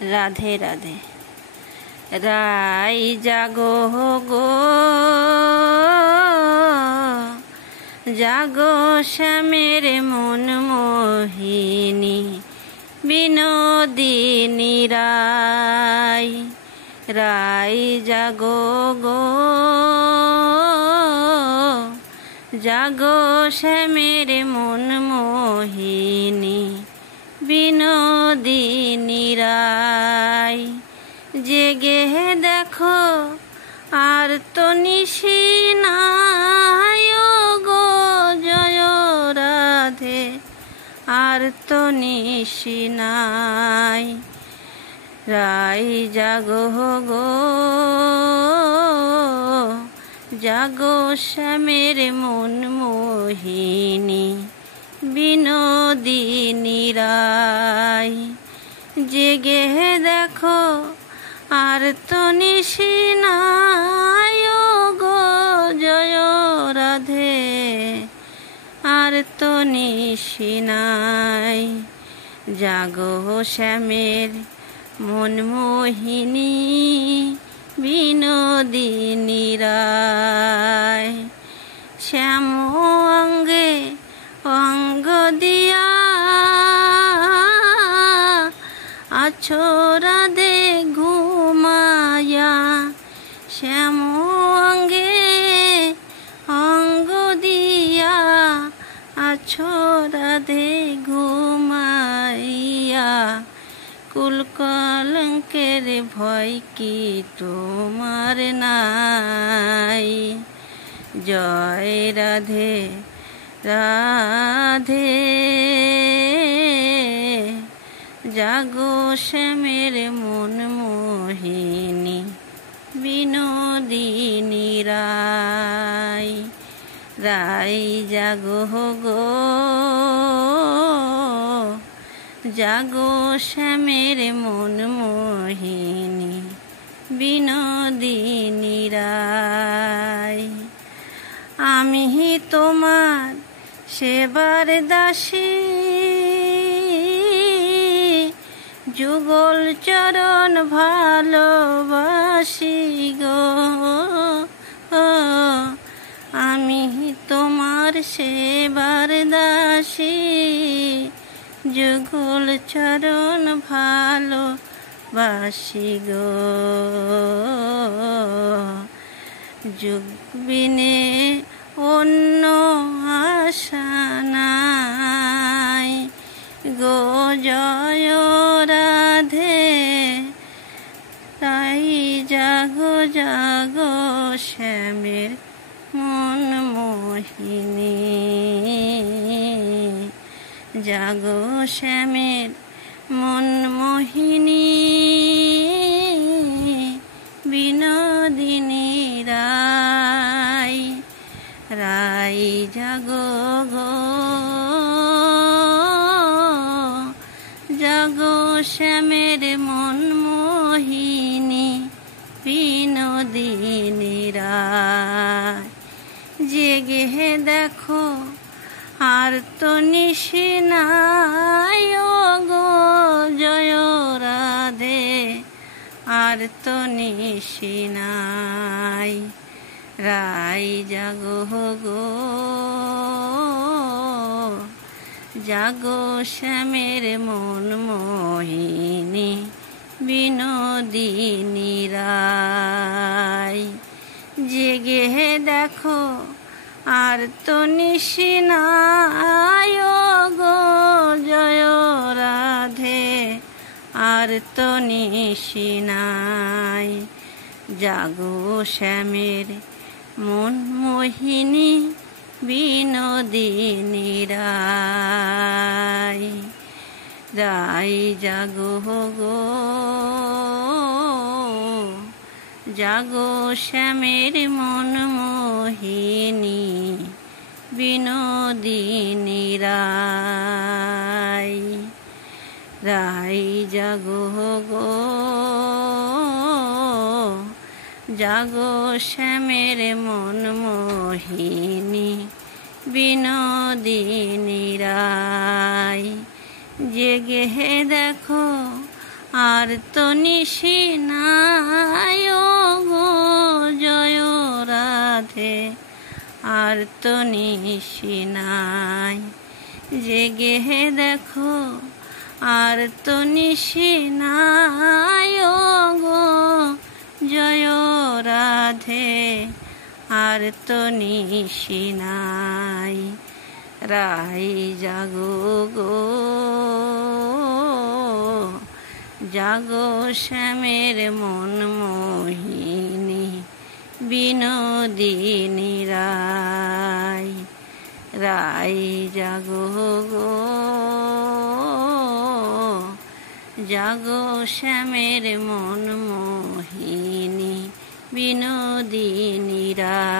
রাধে রাধে। রাই জাগো গো জাগো শ্যামের মন মোহিনী বিনোদিনী রাই। রাই জাগো গো জাগো শ্যামের মন মোহিনী বিনোদিনী রাই। জেগে দেখো আর তো নিশি নাই গো জয় রাধে, আর তো নিশি নাই। রাই জাগো গো জাগো শ্যামের মন মোহিনী বিনোদিনী রাই। জেগে দেখো আর তো নিশি নাই গো জয় রাধে, আর তো নিশি নাই। জাগো শ্যামের মন মোহিনী বিনোদিনী রাই। শ্যাম অঙ্গে অঙ্গ দিয়া আছো রাধে ঘুমায়া। শ্যাম অঙ্গে অঙ্গ দিয়া আছো রাধে ঘুমাইয়া। কুল কলঙ্কের ভয় কি তোমার নাই? জয় রাধে রাধে। জাগো শ্যামের মন মোহিনী বিনোদিনী রাই। রাই জাগো গো জাগো শ্যামের মন মোহিনী বিনোদিনী রাই। আমি তোমার সেবার দাসী, যুগল চরণ ভালোবাসি গো। আমি তোমার সেবার দাসী, যুগল চরণ ভালোবাসি গো। যুগ বিনে অন্য আশা নাই গো জয় রাধে। তাই জাগো জাগো শ্যামের মন মোহিনী, জাগো শ্যামের মন মোহিনী বিনোদিনী রাই। রাই জাগো গো জাগো শ্যামের মন মোহিনী বিনোদিনী রাই। জেগে দেখো আর তো নিশি নাই গো জয় রাধে, আর তো নিশি নাই। রাই জাগো গো জাগো শ্যামের মন মোহিনী বিনোদিনী রাই। জেগে দেখো আর তো নিশি নাই গো জয় রাধে, আর তো নিশি নাই। জাগো শ্যামের মন মোহিনী বিনোদিনী রাই। রাই জাগো গো জাগো শ্যামের মন মোহিনী বিনোদিনী রাই। রাই জাগো গো জাগো শ্যামের মন মোহিনী বিনোদিনী রাই। জেগে দেখো আর আর তো নিশি নাই গো জয় রাধে, আর তো নিশি নাই। জেগে দেখো আর তো নিশি নাই গো জয় রাধে, আর তো নিশি নাই। রাই জাগো গো জাগো শ্যামের মন মোহিনী বিনোদিনী রাই। রাই জাগো গো জাগো শ্যামের মন মোহিনী বিনোদিনী রাই।